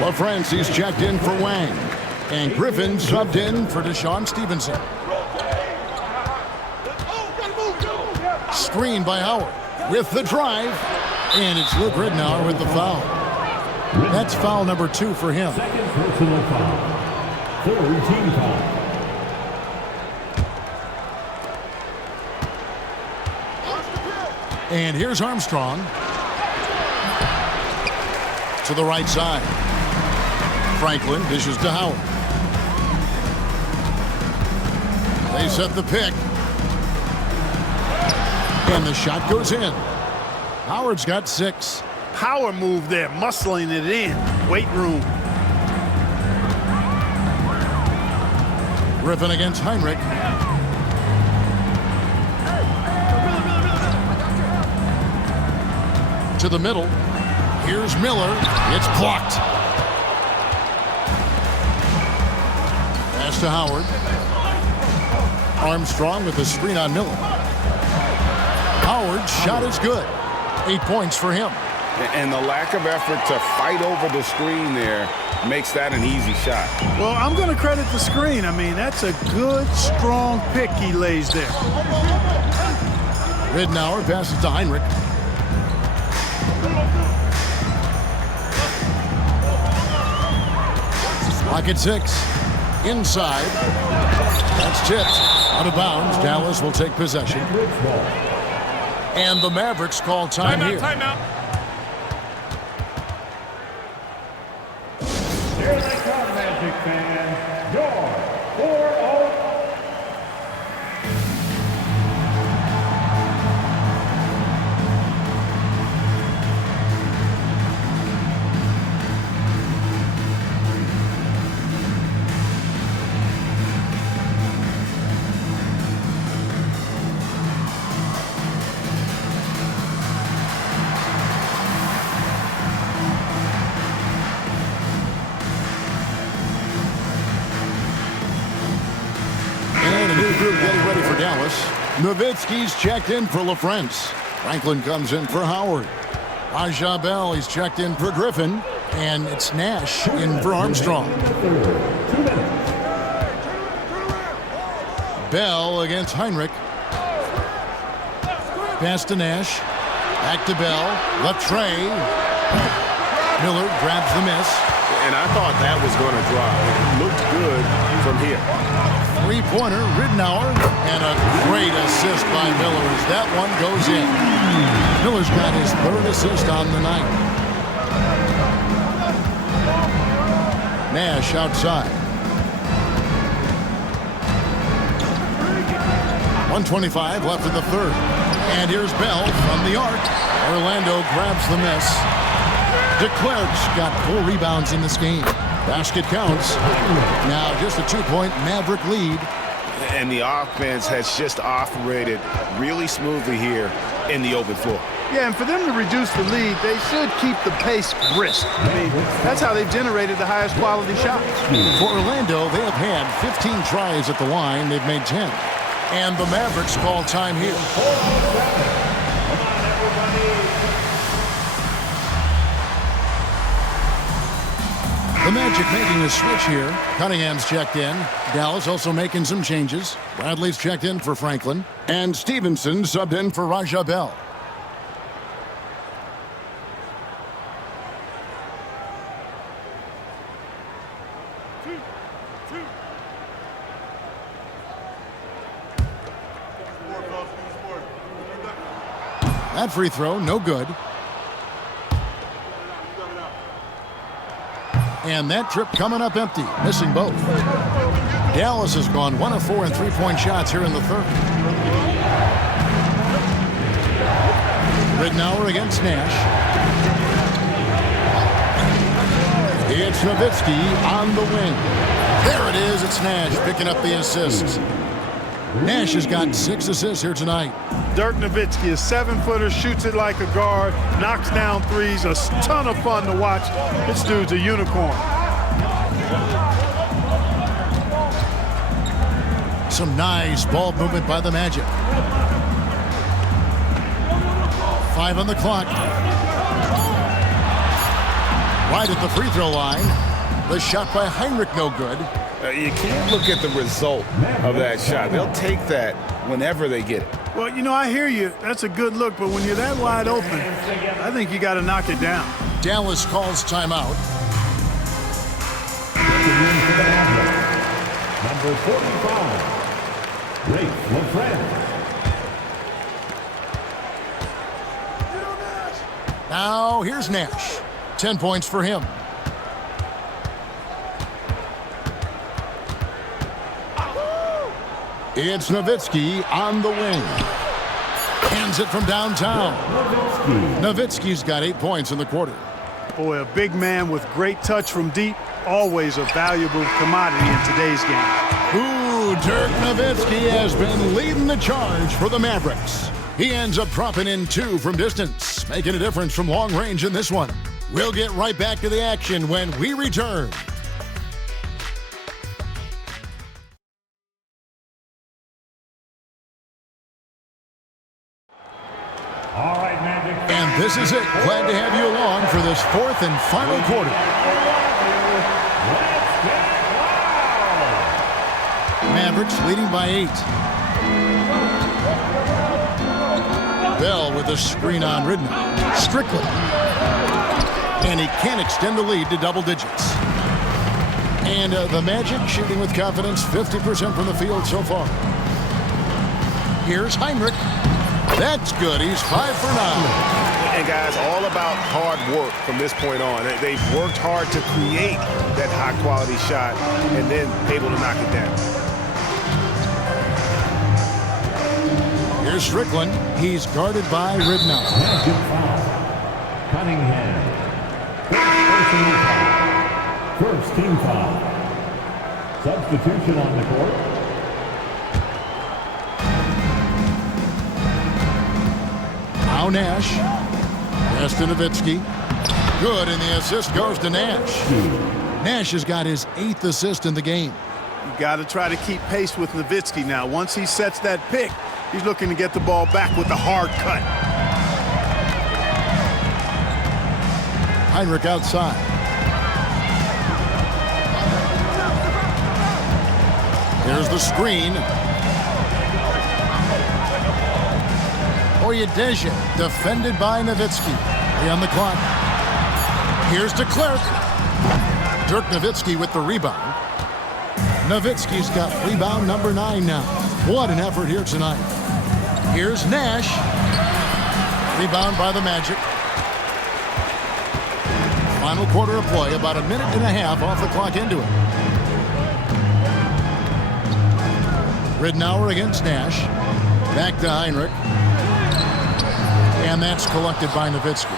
LaFrancis checked in for Wang. And Griffin subbed in for Deshaun Stevenson. Screen by Howard with the drive. And it's Luke Ridnour with the foul. That's foul number 2 for him. Second personal foul. 4 team foul. And here's Armstrong. To the right side. Franklin dishes to Howard. They set the pick. And the shot goes in. Howard's got 6. Power move there, muscling it in. Weight room. Griffin against Heinrich. To the middle. Here's Miller. It's blocked. Pass to Howard. Armstrong with the screen on Miller. Howard's shot is good. 8 points for him. And the lack of effort to fight over the screen there makes that an easy shot. Well, I'm going to credit the screen. I mean, that's a good, strong pick he lays there. Ridnour passes to Heinrich. Pocket 6. Inside. That's tipped. Out of bounds. Dallas will take possession. And the Mavericks call time here. Timeout. Here they come, Magic fans. Your 4-0. Getting ready for Dallas. Nowitzki's checked in for LaFrance. Franklin comes in for Howard. Raja Bell, he's checked in for Griffin. And it's Nash in for Armstrong. Bell against Heinrich. Pass to Nash. Back to Bell. Latre. Miller grabs the miss. And I thought that was going to drop. It looked good from here. Three-pointer, Ridnour, and a great assist by Miller as that one goes in. Miller's got his 3rd assist on the night. Nash outside. 1:25 left in the 3rd. And here's Bell from the arc. Orlando grabs the miss. DeClerc's got 4 rebounds in this game. Basket counts. Now just a 2-point Maverick lead. And the offense has just operated really smoothly here in the open floor. Yeah, and for them to reduce the lead, they should keep the pace brisk. I mean, that's how they've generated the highest quality shots. For Orlando, they have had 15 tries at the line. They've made 10. And the Mavericks call time here. The Magic making a switch here. Cunningham's checked in. Dallas also making some changes. Bradley's checked in for Franklin. And Stevenson subbed in for Raja Bell. That free throw, no good. And that trip coming up empty, missing both. Dallas has gone 1 of 4 in three-point shots here in the third. Ridnour against Nash. It's Nowitzki on the wing. There it is. It's Nash picking up the assist. Nash has got 6 assists here tonight. Dirk Nowitzki, a 7-footer, shoots it like a guard, knocks down threes, a ton of fun to watch. This dude's a unicorn. Some nice ball movement by the Magic. 5 on the clock. Right at the free throw line. The shot by Heinrich, no good. You can't look at the result of that shot. They'll take that whenever they get it. Well, you know, I hear you. That's a good look, but when you're that wide open, I think you got to knock it down. Dallas calls timeout. Number 45, Rafe LaFrentz. Now here's Nash. 10 points for him. It's Nowitzki on the wing. Hands it from downtown. Nowitzki's got 8 points in the quarter. Boy, a big man with great touch from deep. Always a valuable commodity in today's game. Ooh, Dirk Nowitzki has been leading the charge for the Mavericks. He ends up dropping in 2 from distance, making a difference from long range in this one. We'll get right back to the action when we return. All right, Magic. And this is it. Glad to have you along for this 4th and final quarter. Mavericks leading by 8. Bell with a screen on Ridnour. Strickland. And he can't extend the lead to double digits. And the Magic shooting with confidence, 50% from the field so far. Here's Heinrich. That's good. He's 5 for 9. And guys, all about hard work from this point on. They've worked hard to create that high-quality shot and then able to knock it down. Here's Strickland. He's guarded by Ridnour. Magic foul. Cunningham. First team foul. Substitution on the court. Now Nash. Pass to Nowitzki. Good, and the assist goes to Nash. Nash has got his 8th assist in the game. You got to try to keep pace with Nowitzki now. Once he sets that pick, he's looking to get the ball back with the hard cut. Heinrich outside. Here's the screen. Oyedeji, defended by Nowitzki. 3 on the clock. Here's to Clark. Dirk Nowitzki with the rebound. Nowitzki's got rebound number 9 now. What an effort here tonight. Here's Nash. Rebound by the Magic. Final quarter of play, about a minute and a half off the clock into it. Ridnour against Nash. Back to Heinrich. And that's collected by Nowitzki.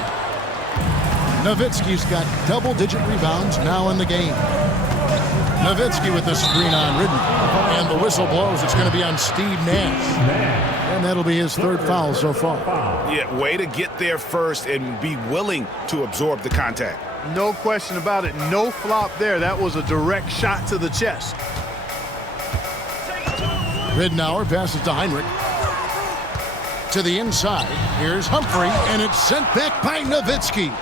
Nowitzki's got double-digit rebounds now in the game. Nowitzki with the screen on Ridnour. And the whistle blows. It's going to be on Steve Nash. And that'll be his 3rd foul so far. Yeah, way to get there first and be willing to absorb the contact. No question about it. No flop there. That was a direct shot to the chest. Ridnour passes to Heinrich. To the inside. Here's Humphrey, and it's sent back by Nowitzki.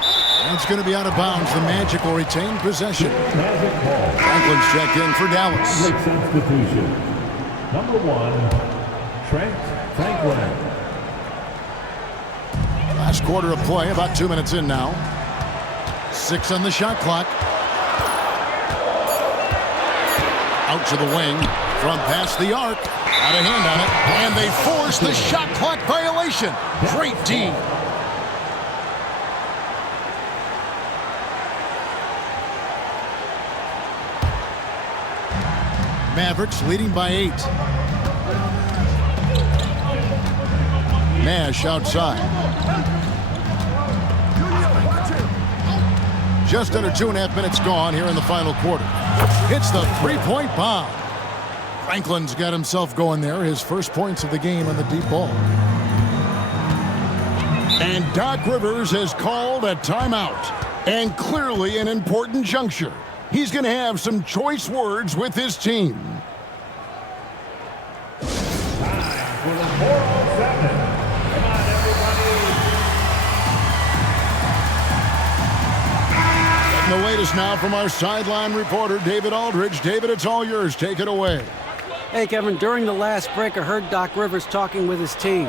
It's going to be out of bounds. The Magic will retain possession. Franklin's checked in for Dallas. Substitution. Number 1, Trent Franklin. Last quarter of play, about 2 minutes in now. 6 on the shot clock. Out to the wing. From past the arc. Got a hand on it, and they force the shot clock violation. Great D. Mavericks leading by 8. Nash outside. Just under 2.5 minutes gone here in the final quarter. Hits the three-point bomb. Franklin's got himself going there. His first points of the game on the deep ball. And Doc Rivers has called a timeout. And clearly an important juncture. He's going to have some choice words with his team. Time for the 407. Come on, everybody. And the latest now from our sideline reporter, David Aldridge. David, it's all yours. Take it away. Hey, Kevin, during the last break, I heard Doc Rivers talking with his team.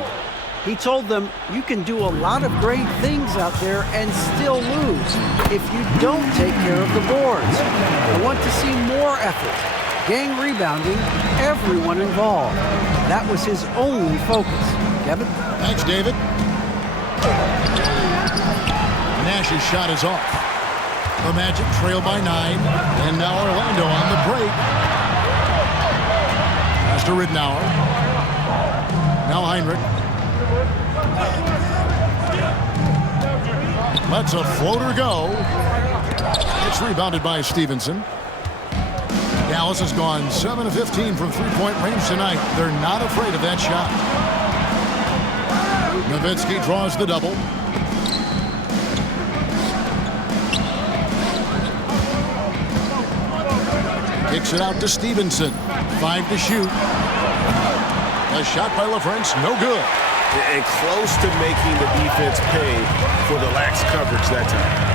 He told them, you can do a lot of great things out there and still lose if you don't take care of the boards. I want to see more effort, gang rebounding, everyone involved. That was his only focus. Kevin? Thanks, David. Nash's shot is off. The Magic trail by 9, and now Orlando on the break. Pass to Ridnour. Now Heinrich. Lets a floater go. It's rebounded by Stevenson. Dallas has gone 7 of 15 from three-point range tonight. They're not afraid of that shot. Nowitzki draws the double. Kicks it out to Stevenson. 5 to shoot. A shot by LaFrance, no good. And close to making the defense pay for the lax coverage that time.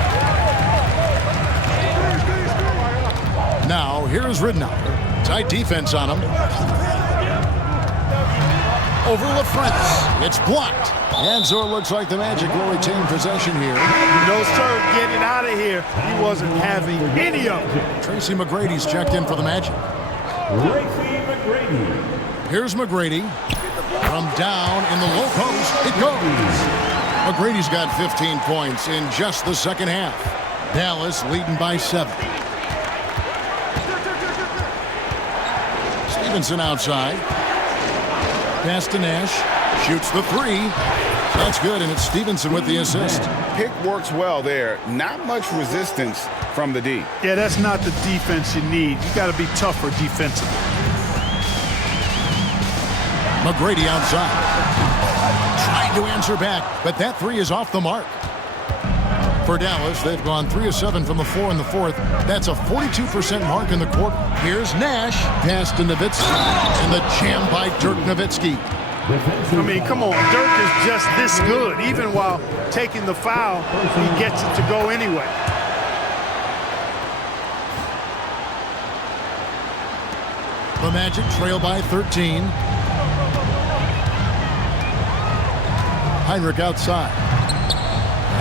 Now, here's Ridnour. Tight defense on him. Over LaFrance. It's blocked. And so it looks like the Magic will retain possession here. No, sir. Get it out of here. He wasn't having any of it. Tracy McGrady's checked in for the Magic. Tracy McGrady. Here's McGrady. From down in the low post, it goes. McGrady's got 15 points in just the second half. Dallas leading by 7. Stevenson outside. Pass to Nash. Shoots the 3. That's good, and it's Stevenson with the assist. Pick works well there. Not much resistance from the D. Yeah, that's not the defense you need. You got to be tougher defensively. McGrady outside. Trying to answer back, but that 3 is off the mark. For Dallas, they've gone 3 of 7 from the floor in the fourth. That's a 42% mark in the quarter. Here's Nash. Pass to Nowitzki. And the jam by Dirk Nowitzki. I mean, come on. Dirk is just this good. Even while taking the foul, he gets it to go anyway. The Magic trail by 13. Heinrich outside.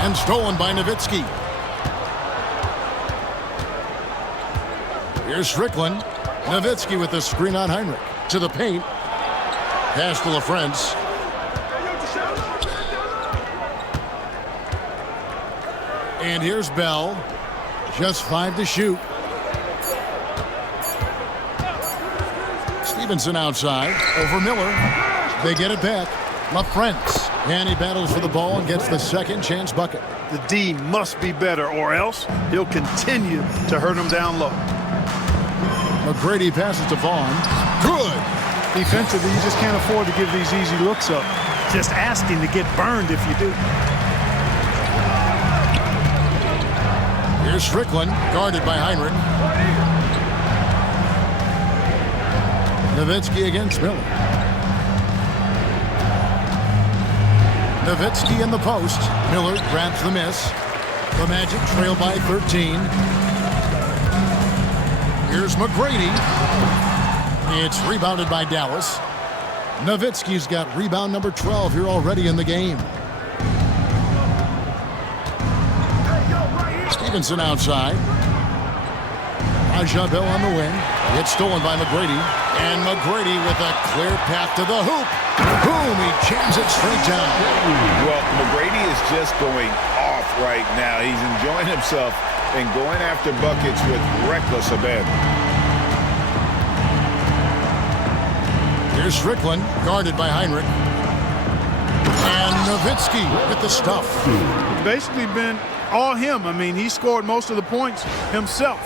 And stolen by Nowitzki. Here's Strickland. Nowitzki with the screen on Heinrich. To the paint. Pass to LaFrance. And here's Bell. Just 5 to shoot. Stevenson outside. Over Miller. They get it back. LaFrance. And he battles for the ball and gets the second chance bucket. The D must be better, or else he'll continue to hurt him down low. McGrady passes to Vaughn. Good. Defensively, you just can't afford to give these easy looks up. Just asking to get burned if you do. Here's Strickland, guarded by Heinrich. Nowitzki against Miller. Nowitzki in the post. Miller grabs the miss. The Magic trail by 13. Here's McGrady. It's rebounded by Dallas. Nowitzki's got rebound number 12 here already in the game. Stevenson outside. Bell on the wing. It's stolen by McGrady. And McGrady with a clear path to the hoop. Boom, he jams it straight down. Well, McGrady is just going off right now. He's enjoying himself and going after buckets with reckless abandon. Here's Strickland, guarded by Heinrich. And Nowitzki with the stuff. Basically been all him. I mean, he scored most of the points himself.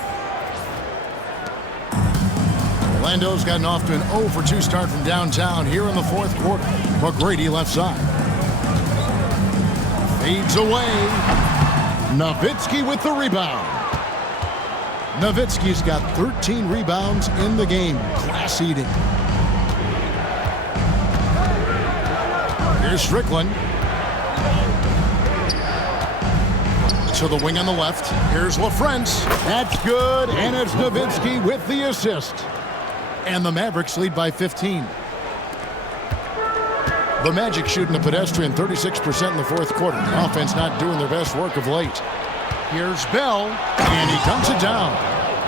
Orlando's gotten off to an 0 for 2 start from downtown here in the fourth quarter. McGrady left side. Fades away. Nowitzki with the rebound. Nowitzki's got 13 rebounds in the game. Class eating. Here's Strickland. To the wing on the left. Here's LaFrance. That's good. And it's Nowitzki with the assist. And the Mavericks lead by 15. The Magic shooting a pedestrian 36% in the fourth quarter. Offense not doing their best work of late. Here's Bell, and he dunks it down.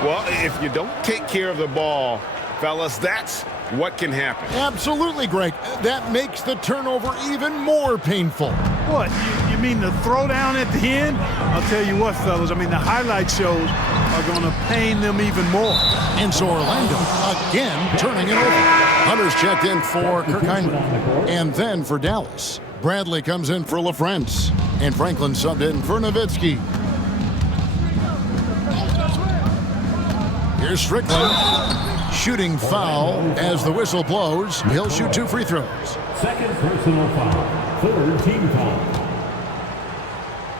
Well, if you don't take care of the ball, fellas, that's what can happen. Absolutely, Greg. That makes the turnover even more painful. What, you mean the throwdown at the end? I'll tell you what, fellas, I mean, the highlight shows are going to pain them even more. And so Orlando, again, turning it over. Hunter's checked in for Kirk Heinrich. And then for Dallas, Bradley comes in for LaFrance. And Franklin subbed in for Nowitzki. Here's Strickland. Shooting foul as the whistle blows. He'll shoot 2 free throws. Second personal foul. Third team foul.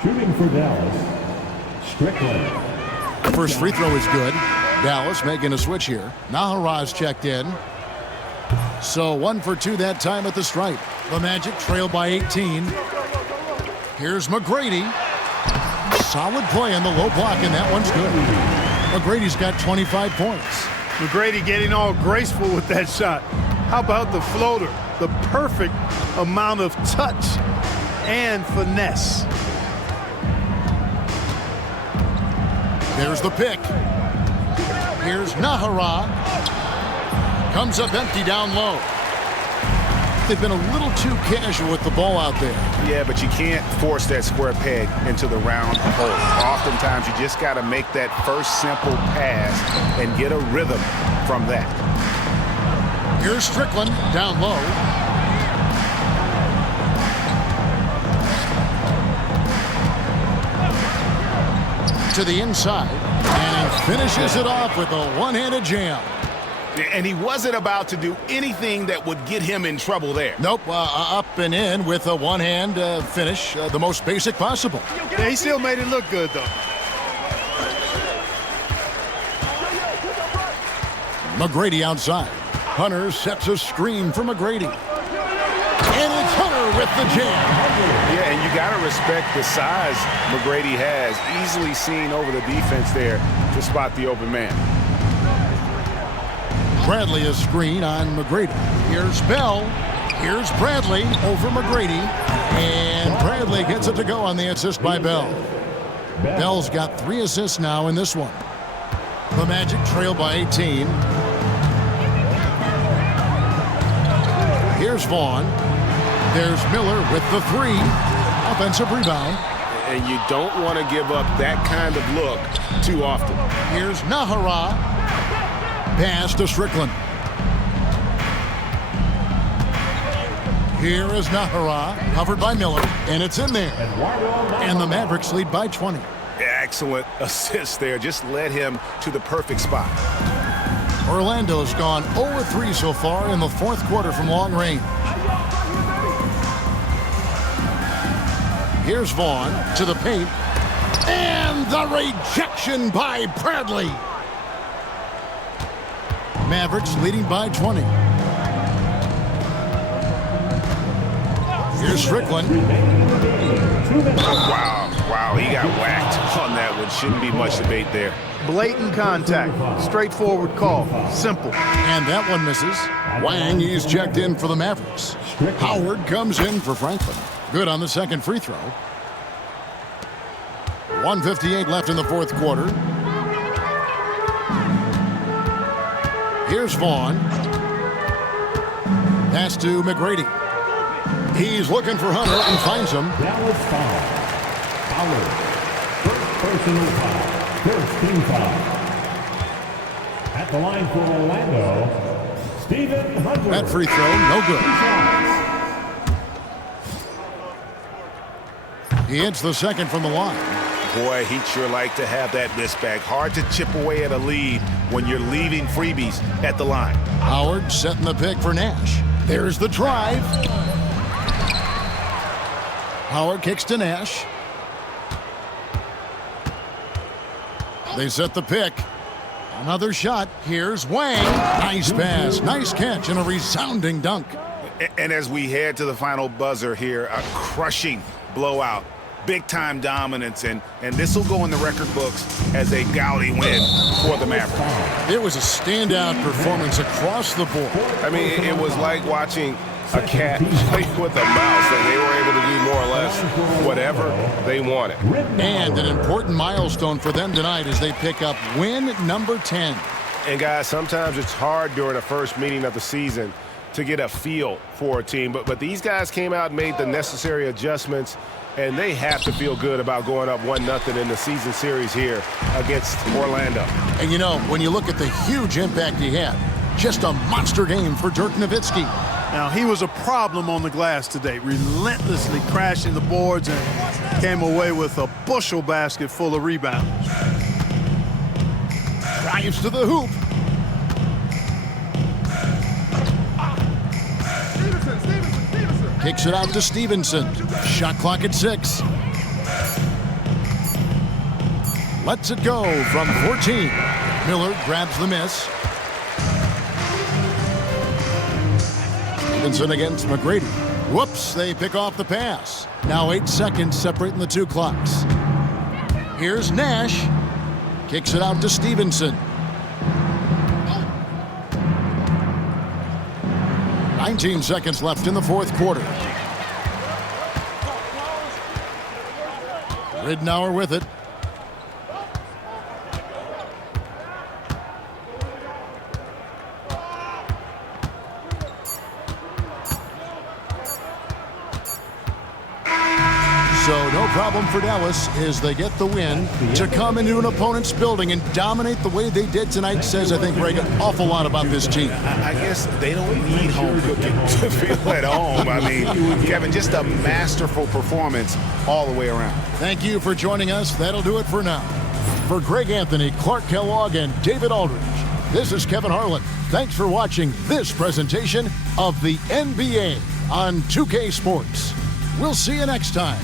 Shooting for Dallas, Strickland. First free throw is good. Dallas making a switch here. Naharaz checked in. So 1 for 2 that time at the stripe. The Magic trail by 18. Here's McGrady. Solid play in the low block, and that one's good. McGrady's got 25 points. McGrady getting all graceful with that shot. How about the floater? The perfect amount of touch and finesse. There's the pick. Here's Nahara. Comes up empty down low. They've been a little too casual with the ball out there. Yeah, but you can't force that square peg into the round hole. Oftentimes, you just got to make that first simple pass and get a rhythm from that. Here's Strickland down low. To the inside, and he finishes it off with a one-handed jam. And he wasn't about to do anything that would get him in trouble there. Nope, up and in with a one-hand finish, the most basic possible. Yeah, he still made it look good, though. McGrady outside. Hunter sets a screen for McGrady. And it's Hunter with the jam. Yeah, and you got to respect the size McGrady has. Easily seen over the defense there to spot the open man. Bradley a screen on McGrady. Here's Bell. Here's Bradley over McGrady. And Bradley gets it to go on the assist by Bell. Bell's got 3 assists now in this one. The Magic trail by 18. Here's Vaughn. There's Miller with the 3. Offensive rebound. And you don't want to give up that kind of look too often. Here's Nahara. Pass to Strickland. Here is Nahara, covered by Miller, and it's in there. And the Mavericks lead by 20. Excellent assist there. Just led him to the perfect spot. Orlando's gone 0-3 so far in the fourth quarter from long range. Here's Vaughn to the paint. And the rejection by Bradley. Mavericks leading by 20. Here's Strickland. Wow, he got whacked on that one. Shouldn't be much debate there. Blatant contact. Straightforward call. Simple. And that one misses. Wang, he's checked in for the Mavericks. Howard comes in for Franklin. Good on the second free throw. 1:58 left in the fourth quarter. Here's Vaughn. Pass to McGrady. He's looking for Hunter and finds him. Dallas foul. Howard. First personal foul. First team foul. At the line for Orlando, Stephen Hunter. That free throw, no good. He hits the second from the line. Boy, he'd sure like to have that miss back. Hard to chip away at a lead when you're leaving freebies at the line. Howard setting the pick for Nash. There's the drive. Howard kicks to Nash. They set the pick. Another shot. Here's Wang. Nice pass, nice catch, and a resounding dunk. And as we head to the final buzzer here, a crushing blowout. Big-time dominance, and this will go in the record books as a gaudy win for the Mavericks. It was a standout performance across the board. I mean, it was like watching a cat play with a mouse, and they were able to do more or less whatever they wanted. And an important milestone for them tonight as they pick up win number 10. And guys, sometimes it's hard during the first meeting of the season to get a feel for a team, but these guys came out and made the necessary adjustments, and they have to feel good about going up 1-0 in the season series here against Orlando. And you know, when you look at the huge impact he had, just a monster game for Dirk Nowitzki. Now, he was a problem on the glass today, relentlessly crashing the boards and came away with a bushel basket full of rebounds. Drives to the hoop. Kicks it out to Stevenson. Shot clock at 6. Lets it go from 14. Miller grabs the miss. Stevenson against McGrady. Whoops, they pick off the pass. Now 8 seconds separating the two clocks. Here's Nash. Kicks it out to Stevenson. 19 seconds left in the fourth quarter. Ridnour with it. So no problem for Dallas as they get the win. To come into an opponent's building and dominate the way they did tonight says, I think, Greg, an awful lot about this team. I guess they don't need home cooking to feel at home. I mean, Kevin, just a masterful performance all the way around. Thank you for joining us. That'll do it for now. For Greg Anthony, Clark Kellogg, and David Aldridge, this is Kevin Harlan. Thanks for watching this presentation of the NBA on 2K Sports. We'll see you next time.